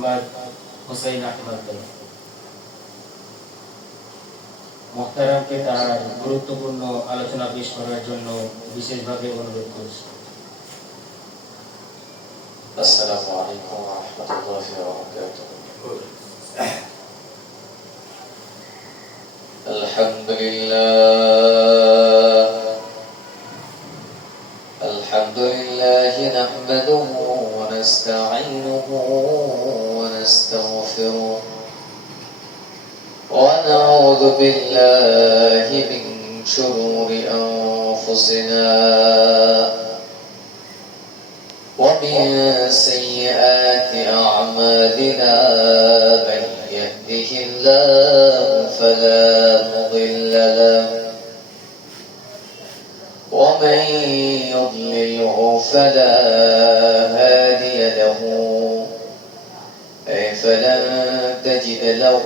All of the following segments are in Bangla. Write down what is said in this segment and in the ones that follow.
মোহাম্মদ হুসাইন আহমদ মোহতারামকে তার গুরুত্বপূর্ণ আলোচনা পেশ করার জন্য বিশেষভাবে অনুরোধ করছি السلام عليكم ورحمة الله وبركاته الحمد لله بالله من شرور أنفسنا ومن سيئات أعمالنا من يهده الله فلا مضل له ومن يضلله فلا هادي له فلن تجد له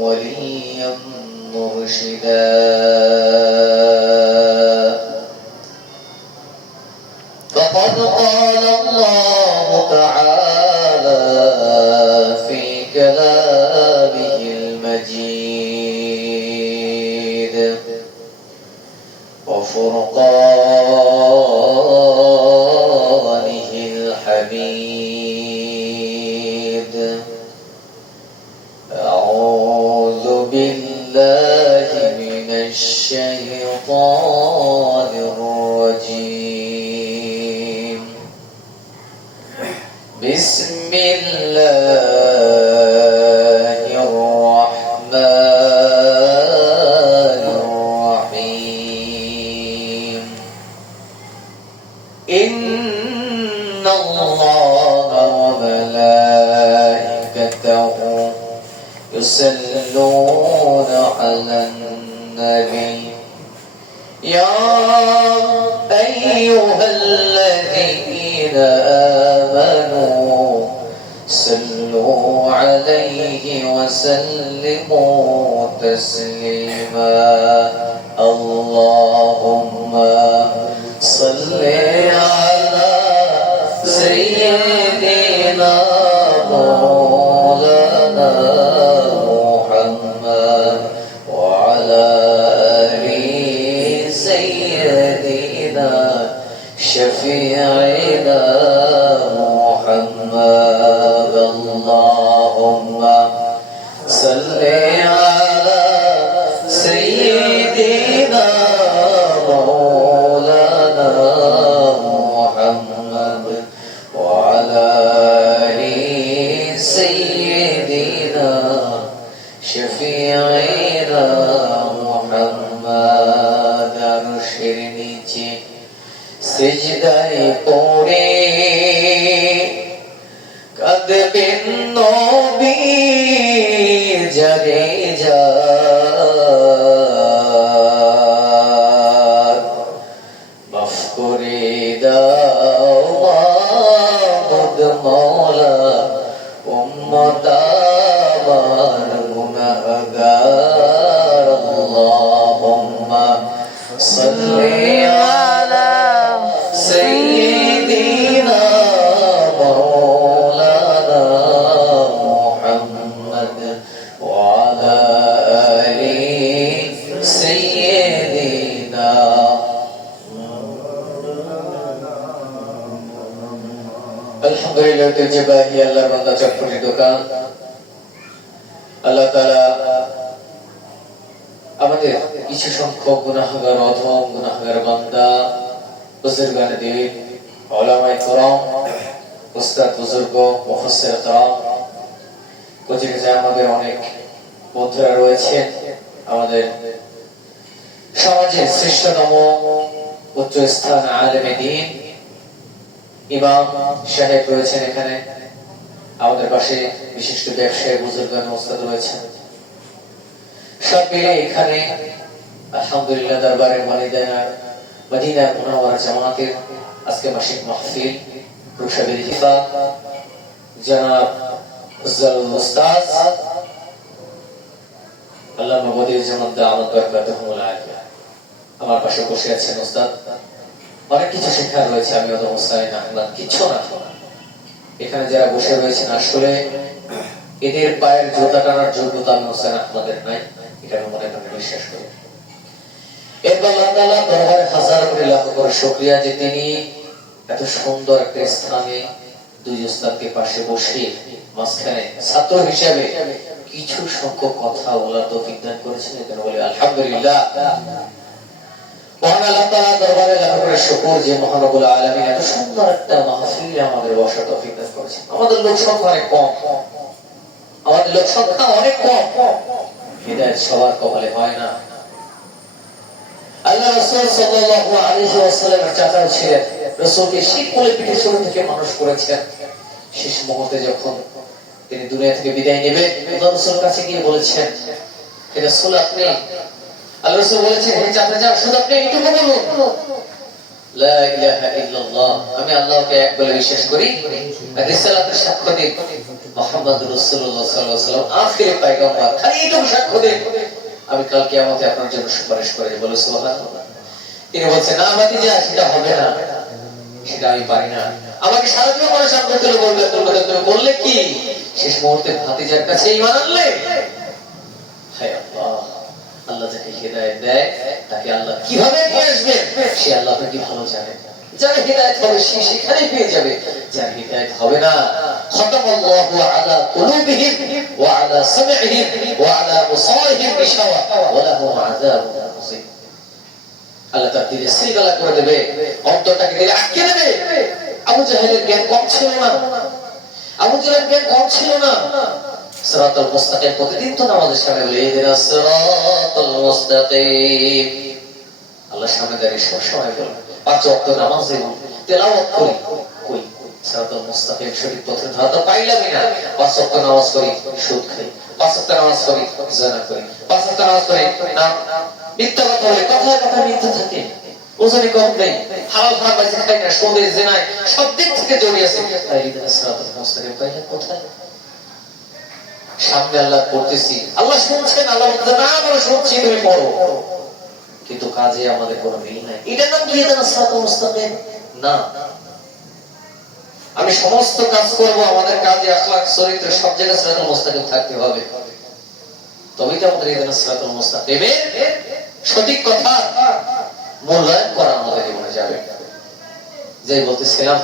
وليا مرشدا بسم الله تسليما اللهم صل মৌলা ঐতিহ্যবাহী আল্লাহ বান্দা চটপটি দোকান। আল্লাহ তালা আমাদের কিছু সংখ্যক গুনাহগার, অধম গুনাহগার বান্দা, বুজুর্গান করম, উস্তাদ বুজুর্গ করম আমাদের অনেক বন্ধুরা রয়েছে আমাদের সমাজে শ্রেষ্ঠতম উচ্চ স্থান আলেমে দিন। ইমাম সাহেব রয়েছেন এখানে। আমাদের পাশে বিশিষ্ট ব্যবসায়ী ওস্তাদ রয়েছেন। সব মিলে এখানে আলহামদুলিল্লাহ দরবারের মালিদানা মদিনা মুনাওয়ারা জামাতের আজকে মাসিক মাহফিল জনাব আল্লাহ মহামদির জামাত দাওয়াত আমার পাশে বসে আছেন উস্তাদ অনেক কিছু শেখার রয়েছে, আমি অত মুস্তাহিন আহমদ কিচ্ছু না। এখানে যারা বসে রয়েছেন, আসলে এদের পায়ের জোতা টানার যোগ্যতা আমি হোসেন আহমদের নাই, এটা আমি মনে মনে বিশ্বাস করি। এরপর আল্লাহ দরবারে হাজার করে যে তিনি এত সুন্দর একটা স্থানে দুই উস্তাদকে পাশে বসে মাঝখানে ছাত্র হিসেবে কিছু সংখ্যক কথা বলার করেছেন, এখানে বলে, আলহামদুলিল্লাহ। মহান আল্লাহ তাআলা দরবারে যে এত সুন্দর একটা মাহফিলে আমাদের করেছেন। আমাদের লোক সংখ্যা অনেক কম। আমাদের লোক সংখ্যা অনেক কম। সবার কপালে হয় না। আল্লাহ রাসূল ছিলেন। রাসূলকে পিঠে শুরু থেকে মানুষ করেছেন। শেষ মুহূর্তে যখন তিনি দুনিয়া থেকে বিদায় নেবেন রাসূল কাছে গিয়ে বলেছেন রাসূল আপনি আমি আল্লাহকে এক বলে বিশ্বাস করি। সাক্ষ্য দিই মুহাম্মদ পয়গম্বর, খালি এইটুকু সাক্ষ্য দিই আমি কাল কিয়ামতে আপনার জন্য সুপারিশ করে বলে সুবহানাল্লাহ। তিনি বলছেন, না ভাতিজা, সেটা হবে না। সেটা আমি পারি না। আমাকে সারা জীবন মানুষ আগ্রহ করে বলবে বলবে, তুমি বললে কি? শেষ মুহূর্তে ভাতিজার কাছে ইমান আল্লাহ যাকে হেদায়েত দেয়, তাকে আল্লাহ কীভাবে নিয়ে সে আল্লাহ তাকে ভালো জানে। যার হেদায়েত হবে, সে সেখানেই পেয়ে যাবে। যার হেদায়েত হবে না কুলুবিহিম ওয়া আলা সামইহিম ওয়া আলা বসারিহিম বিশাওয়া, ওয়া লাহুম আযাবুন আযীম আল্লাহ তার দিলে সিলগালা করে দেবে, অন্তরটাকে দিলে আটকে দেবে। আবু জাহেলের জ্ঞান কম ছিল না। আবু জাহেলের জ্ঞান কম ছিল না। সিরাতাল মুস্তাকিম। প্রতিদিন তো নামাজের সামনে বলে, ইহদিনা সিরাতাল মুস্তাকিম। আল্লাহ সামনে দাঁড়িয়ে সব সময় বলে, পাঁচ ওয়াক্ত নামাজ এবং তেলাওয়াত করি। কই? সিরাতাল মুস্তাকিম সঠিক পথে ধারা পাইলামই না। পাঁচ ওয়াক্ত নামাজ করি, সুদ খাই। পাঁচ ওয়াক্ত নামাজ করি, জানা করি। পাঁচ ওয়াক্ত নামাজ করি, না, মিথ্যা কথা বলে কথায় কথায় মিথ্যা থাকে। ওজনে কম নেই, হালাল খারাপ আছে খাই না সোদে জেনায় সব দিক থেকে জড়িয়ে আছে। তাই সিরাতাল মুস্তাকিম পাইলে কোথায়? সামনে আল্লাহ করতেছি। আল্লাহ শুনছেন, আল্লাহ না আমরা শুনছি, তুমি পড়ো। কিন্তু কাজে আমাদের কোনো মিল নাই। এটার নাম কি এটা সাত মুস্তাকিম? না। আমি সমস্ত কাজ করব, আমাদের কাজে আখলাক চরিত্র, সব জায়গায় সিরাতুল মুস্তাকিম থাকতে হবে। তবেই তো আমাদের এখানে সিরাতুল মুস্তাকিমের সঠিক কথা মূল্যায়ন করা আমাদের জীবনে যাবে। যাই বলতেছিলাম,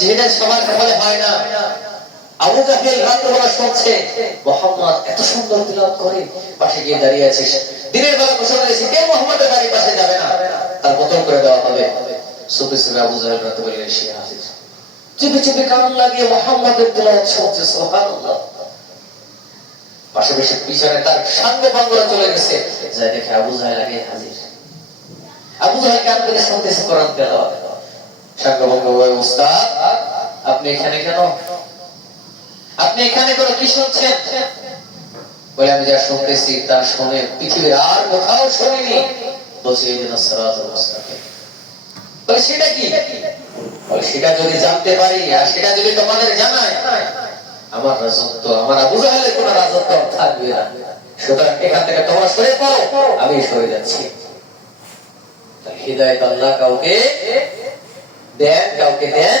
যেটা সবার কপালে হয় না আবু জাহেল রাত্রবেলা শুনছে, মোহাম্মদ এত সুন্দর তিলাওয়াত করে পাশে গিয়ে দাঁড়িয়ে আছে দিনের বেলা বসে রয়েছে কেউ মোহাম্মদের বাড়ির পাশে যাবে না? তার বোতল করে দেওয়া হবে সুপে সুপে আবু জাহেল রাত্রবেলা এসে হাজির। চুপে চুপে কান লাগিয়ে মোহাম্মদের তিলাওয়াত শুনছে, সুবহানাল্লাহ। পাশে পিছনে তার সাঙ্গ পাঙ্গরা চলে গেছে যাই দেখে আবু জাহেল আগে হাজির। আবু জাহেল আপনি এখানে কেন আপনি এখানে করে কি শুনছেন? বলে আমি যা শুনতেছি তা শুনে পৃথিবীর আর কোথাও শুনিনি। সেটা কি? সেটা যদি জানতে পারি, আর সেটা যদি তোমাদের জানাই, আমার রাজত্ব, আমার আবু কোনো রাজত্ব থাকবে না। সুতরাং এখান থেকে তোমরা সরে পড়ো, আমি সরে যাচ্ছি। হৃদয় আল্লাহ কাউকে দেন কাউকে দেন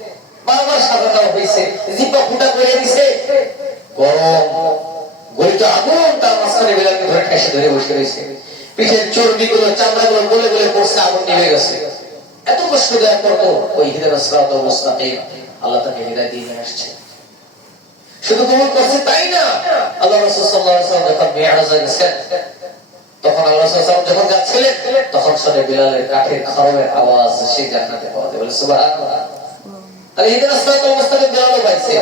শুধু তাই না? আল্লাহ রাসূল তখন আল্লাহ যখন তখন শুনে বিলালের কাঠের খড়মের আওয়াজ সে জান্নাতে পাওয়া যায়। বলে সুবহানাল্লাহ। মুস্তাকিম বিলালও পাইছে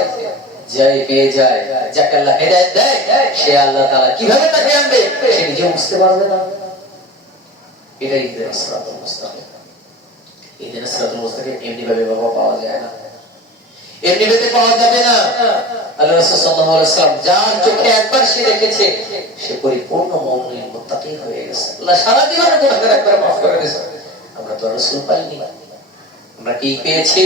যাই পেয়ে যায়, যাকে আল্লাহ হেদায়েত দেয়, সে আল্লাহ তাআলা কীভাবে তাকে আনবে, সে নিজে বুঝতে পারবে না। এটাই এমনি ভাবে বাবা পাওয়া যায় না। এমনি পেতে পাওয়া যাবে না। আল্লাহ রাসূল সাল্লাল্লাহু আলাইহি ওয়াসাল্লাম যার চোখে একবার সে দেখেছে, সে পরিপূর্ণ মুমিন মুত্তাকি হয়ে গেছে। আল্লাহ সারা একবার মাফ করে দিয়েছে। আমরা তো রাসূল পাইনি। আমরা কি পেয়েছি?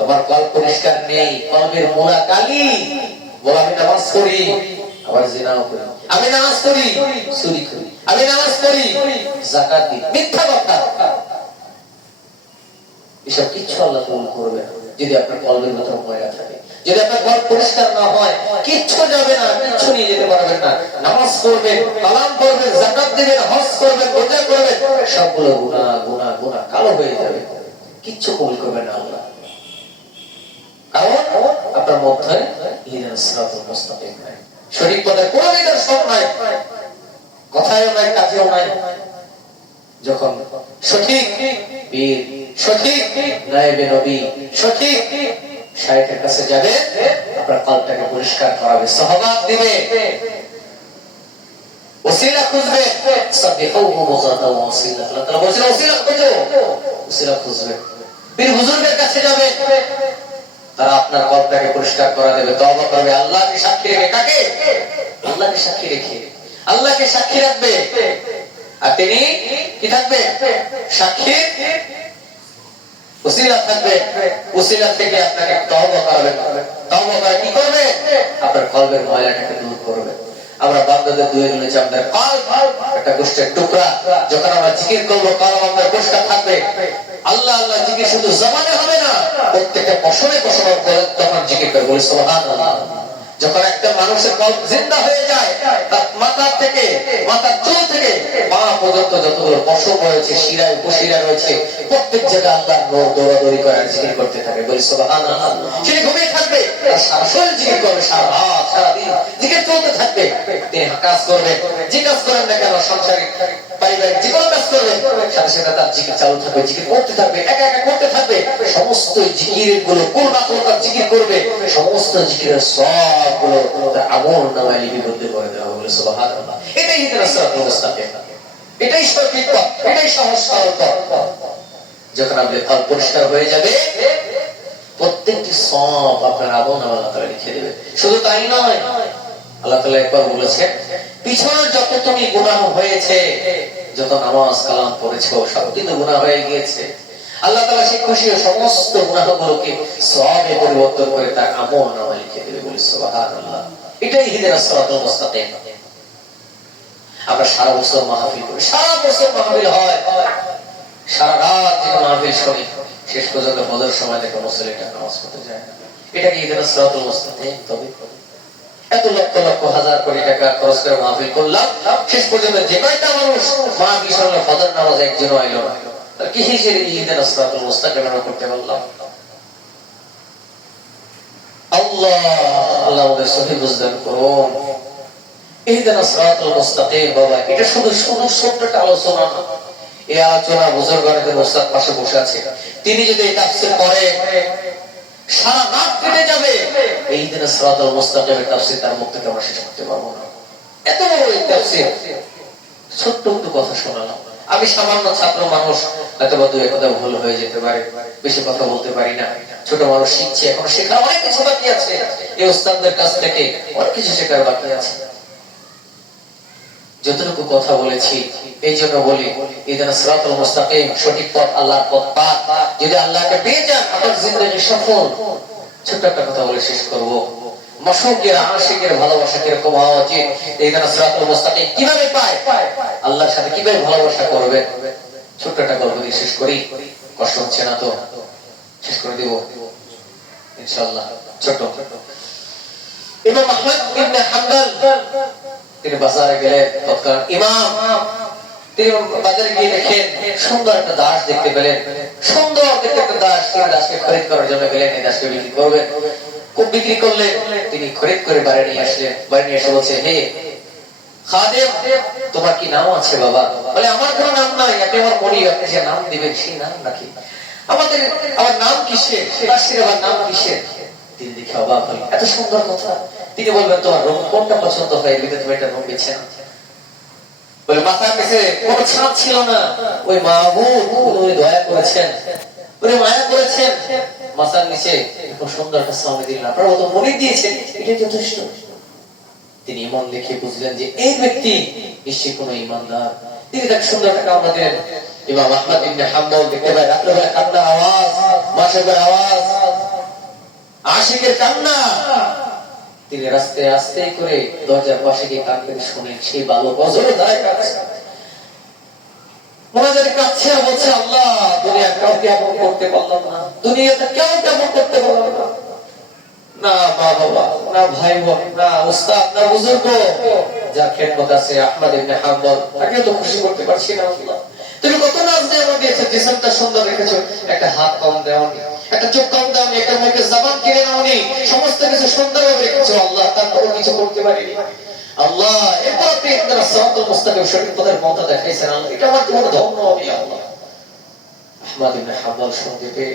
তোমার কল পরিষ্কার নেই কলবের মোলা কালি। বল, আমি নামাজ পড়ি। আবার জিনাও করি। আমি নামাজ পড়ি। চুরি করি। আমি নামাজ পড়ি। যাকাত দিই। মিথ্যা কথা। এসব কিচ্ছু আল্লাহ কবুল করবে যদি আপনার কলবের মতো ময়লা থাকে। যদি আপনার ঘর পরিষ্কার না হয়, কিচ্ছু যাবে না, কিচ্ছু নিয়ে যেতে পারবেন না। নামাজ পড়বেন, কালাম করবেন জাকাত দিবেন, হজ করবেন, রোজা করবেন, সবগুলো গুনাহ গুনাহ গুনাহ কালো হয়ে যাবে। কিচ্ছু কবুল করবে না আল্লাহ। কারণ আপনার মধ্যে ইহদিন সিরাতুল মুস্তাকিম। নাই সঠিক পথের কোন নিদর্শন নাই। কথায়ও নাই, কাজেও নাই। যখন সঠিক বীর সঠিক নায়েবে নবী, সঠিক শায়েখের কাছে যাবে, আপনার কলটাকে পরিষ্কার করাবে, সহবাদ দিবে। ওসিলা খুঁজবে সাবিহুহু মুগাদাও ওসিলা। আল্লাহ তাআলা বলেছেন, ওসিলা খুঁজো, ওসিলা খুঁজবে। বীর হুজুরদের কাছে যাবে তারা আপনার কলটাকে পরিষ্কার করা দেবে তবা করবে আল্লাহকে সাক্ষী রেখে কাকে? আল্লাহকে সাক্ষী রেখে। আল্লাহকে সাক্ষী রাখবে। আর তিনি কি থাকবে? সাক্ষী থাকবে। থেকে আপনাকে তওবা করাবে। তওবা করে কি করবে? আপনার কলবের ময়লাটাকে দূর করবে। আমরা বান্দাদের দুয়ে গেলে আমাদের কলব একটা গোষ্ঠের টুকরা, যখন আমরা জিকির করব কলব আমাদের গোষ্ঠা থাকবে। আল্লাহ আল্লাহ জিকির শুধু জমানে হবে না, প্রত্যেকটা পশনে পশনে তখন জিকির করব সোহান সুবহানাল্লাহ। যখন একটা মানুষের কল জিন্দা হয়ে যায়, তার মাথা থেকে, মাথার চুল থেকে পা পর্যন্ত যতগুলো পশম রয়েছে, শিরায় উপশিরা রয়েছে, প্রত্যেক জায়গায় দৌড়াদৌড়ি করে আর জিকির করতে থাকে। বলি তিনি ঘুমিয়ে থাকবে আর সারা শরীর জিকির করবে, সারা রাত জিকির চলতে থাকবে। তিনি কাজ করবে যে কাজ করেন না কেন সংসারিক পারিবারিক যে কোনো কাজ করবে সাথে সাথে তার জিকির চালু থাকবে, জিকির করতে থাকবে, একা একা করতে থাকবে, সমস্ত জিকিরেরগুলো কোন না কোন জিকির করবে, সমস্ত জিকিরের সবগুলো তার আমল নামায় লিপিবদ্ধ করে দেওয়া হবে সুবহানাল্লাহ। এটাই সিরাতুল মুস্তাকিম। এটাই সঠিক এটাই সহজ যখন আপনি ফল পরিষ্কার হয়ে যাবে, প্রত্যেকটি সব আপনার আমল আল্লাহ তাআলা লিখে দেবে। শুধু তাই নয়, আল্লাহ তাআলা একবার বলেছেন, পিছনে যত তুমি গুনাহ হয়েছে, যত নামাজ কালাম পড়েছো সব কিন্তু গুনাহ হয়ে গিয়েছে আল্লাহ তাআলা সেই খুশি সমস্ত গুনাহগুলোকে সওয়াবে পরিবর্তন করে তার আমল নামা লিখে দেবে। বলি এটাই হিদায়াত সিরাতুল মুস্তাকিম। আমরা সারা বছর মাহফিল করি। সারা বছর মাহফিল হয়। সারা রাত মাহফিল শেষ পর্যন্ত সময় নামাজ যায়। এটা কি তবে এত লক্ষ লক্ষ হাজার কোটি টাকা খরচ করে মাহফিল করলাম। শেষ পর্যন্ত যে কয়টা মানুষ মাহফিল শুনলো ফজর নামাজ একজনও আইলো না। আমরা করতে পারলাম আল্লাহ আল্লাহ সহি বুঝদান করুন বাবা, এটা শুধু শুধু ছোট্ট আলোচনা না। এই আলোচনা ওস্তাদ পাশে বসে আছে। তিনি যদি এই করে সারা রাত কেটে যাবে। এই দিনে সিরাতাল মুস্তাকিমের তার মুখ থেকে আমরা শেষ করতে পারব না। এত বড় এই ছোট্ট একটু কথা শোনালাম। আমি সামান্য ছাত্র মানুষ দু ভুল হয়ে যেতে পারে, বেশি কথা বলতে পারি না। ছোট মানুষ শিখছে, এখন শেখার অনেক কিছু বাকি আছে। এই কাছ থেকে অনেক কিছু শেখার বাকি আছে। যতটুকু কথা বলেছি, এই জন্য বলি সিরাতুল মুস্তাকিম, সঠিক পথ আল্লাহর পথ পাক। যদি আল্লাহকে পেয়ে যান সফল। ছোট্ট একটা কথা বলে শেষ করব। মশকের ভালোবাসা কীরকম মুস্তাকিম কীভাবে পায়? সাথে কীভাবে ভালোবাসা করবে? ছোট্ট একটা গল্প দিয়ে শেষ করি। কষ্ট হচ্ছে না তো। শেষ করে দিব। হাম্বল, তিনি বাজারে ইমাম, তিনি বাজারে গিয়ে সুন্দর একটা দাস দেখতে পেলেন। সুন্দর দেখতে একটা দাস, তিনি দাসকে খরিদ করার জন্য গেলেন, এই দাসকে বিক্রি করবেন। খুব বিক্রি করলেন। তিনি খরিদ করে বাড়ি নিয়ে আসলেন। বাড়ি নিয়ে এসে বলছে, হে খাদেম, তোমার কি নাম আছে বাবা? বলে, আমার কোনো নাম নাই। আপনি আমার আপনি যে নাম দিবেন, সেই নাম নাকি? আমাদের আমার নাম কিসের আমার নাম কিসের তিনি দেখে অবাক এত সুন্দর কথা। তিনি বলবেন, তোমার রং কোনটা পছন্দ হয়? তুমি একটা রং বেছে বলে, মাথার ছাপ ছিল না। ওই দয়া করেছেন। মায়া করেছেন? মাথার নিচে সুন্দর একটা সামনে দিলেন। আপনারা তো মনে দিয়েছেন। এটাই যথেষ্ট। তিনি ইমান দেখে বুঝলেন যে, এই ব্যক্তি নিশ্চয়ই কোনো ইমানদার। তিনি তাকে সুন্দর একটা কামনা দেন ইমাম আহমদ ইবনে হাম্বল দেখতে পায়, রাত্রেবেলা কান্নার আওয়াজ মাসের আওয়াজ, আশিকের কান্না। তিনি রাস্তায় আস্তে করে দরজার পাশে গিয়ে কাঁদতে শুনেন সেই বালক অজরে দাঁড়ায় কাঁদছে। মোনাজারে কাঁদছে, বলছে, আল্লাহ দুনিয়া কাউকে এমন করতে পারলাম না। দুনিয়াতে কেউ কেমন করতে পারলাম না। না মা বাবা, না ভাই বোন না উস্তাদ না বুজুর্গ যার খেদমত আছে আহমদ ইবনে তাকে তো খুশি করতে পারছি না তুমি কত নাচ দিয়ে আমার দিয়েছ জিসমটা সুন্দর রেখেছো, একটা হাত কম দেওনি, একটা চোখ কম দেওনি, একটা মুখে জবান কিনে নাওনি, সমস্ত কিছু সুন্দর ভাবে রেখেছো, আল্লাহ, তারপরও কিছু করতে পারিনি। আল্লাহ, এরপর আপনি আপনারা সরাতুল মুস্তাকিম সঠিক পথের পথটা দেখাইছেন, আল্লাহ, এটা আমার জীবনে ধন্য হবে আল্লাহ। আহমদ ইবনে হাম্বল পেয়ে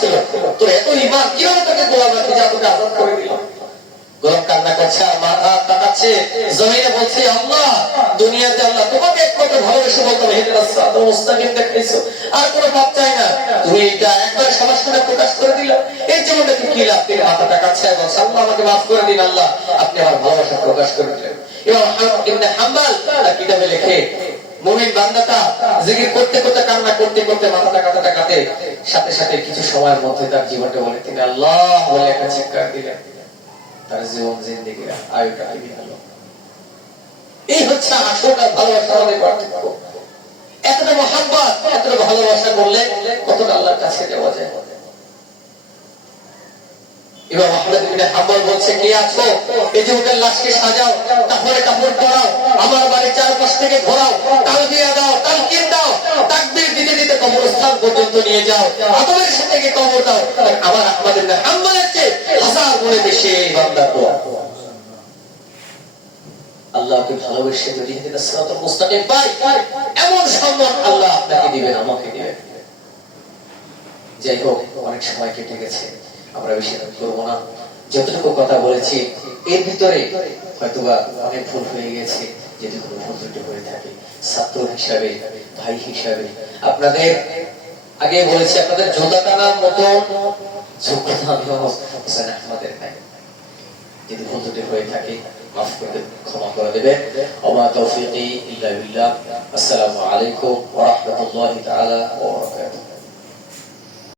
ছিল এত ইমান গোলাম রাখি যা তোকে আজাদ করে দিলাম গোলাম কান্না করছে জমিনে বলছে, আল্লাহ, দুনিয়াতে আল্লাহ তোমাকে এক কথা ভালোবেসে আর কোনো চাই না। তুমি এটা একবার সামনে প্রকাশ করে দিলাম এই জীবনটা কি কি লাভ? মাথা আমাকে মাফ করে দিন, আল্লাহ। আপনি আমার ভালোবাসা প্রকাশ করে দিলেন। এবং হাম্বাল কিতাবে লেখে মুমিন বান্দাটা জিকির করতে করতে কান্না করতে করতে মাথাটা কাটাটা কাটে সাথে সাথে কিছু সময়ের মধ্যে তার জীবনটা বলে, তিনি আল্লাহ বলে একটা চিৎকার দিলেন। তার জীবন জিন্দিগি, আয়ুটা কেটে গেল। এই হচ্ছে আসল আর ভালোবাসার আমাদের পার্থক্য। এতটা মহাব্বত, এতটা ভালোবাসা করলে কতটা আল্লাহর কাছে যাওয়া যায়? এবার আহমেদ ইবনে হাম্বল বলছে আছো? এই যে ওদের লাশকে সাজাও, কাপড়ে কাপড় পরাও, আমার চারপাশ থেকে ঘোরাও, তাল দিয়ে দাও দাও তাকবীর দিতে দিতে কবরস্থান পর্যন্ত নিয়ে যাও সাথে কবর দাও। আমার ইবনে হাম্বলের চেয়ে হাজার গুণে বেশি এই বান্দার দোয়া আল্লাহকে ভালোবেসে যদি মুস্তাকিম পাই। এমন সম্মান আল্লাহ আপনাকে দিবেন, আমাকে দিবেন। যাই হোক, অনেক সময় কেটে গেছে। আমরা বেশি করব না। যতটুকু কথা বলেছি, এর ভিতরে হয়তোবা অনেক ভুল হয়ে গেছে যদি কোনো ভুল ত্রুটি হয়ে থাকে। ছাত্র হিসাবে, ভাই হিসাবে। আপনাদের আগে বলেছি, আপনাদের জোতা টানার মতো যোগ্যতা আমি হোসেন আহমদের নাই। যদি ভুল ত্রুটি হয়ে থাকে, মাফ করে, ক্ষমা করে দেবেন। ওমা তৌফিকি ইল্লা বিল্লাহ। আসসালামু আলাইকুম ওয়া রাহমাতুল্লাহি তাআলা ওয়া বারাকাতুহু।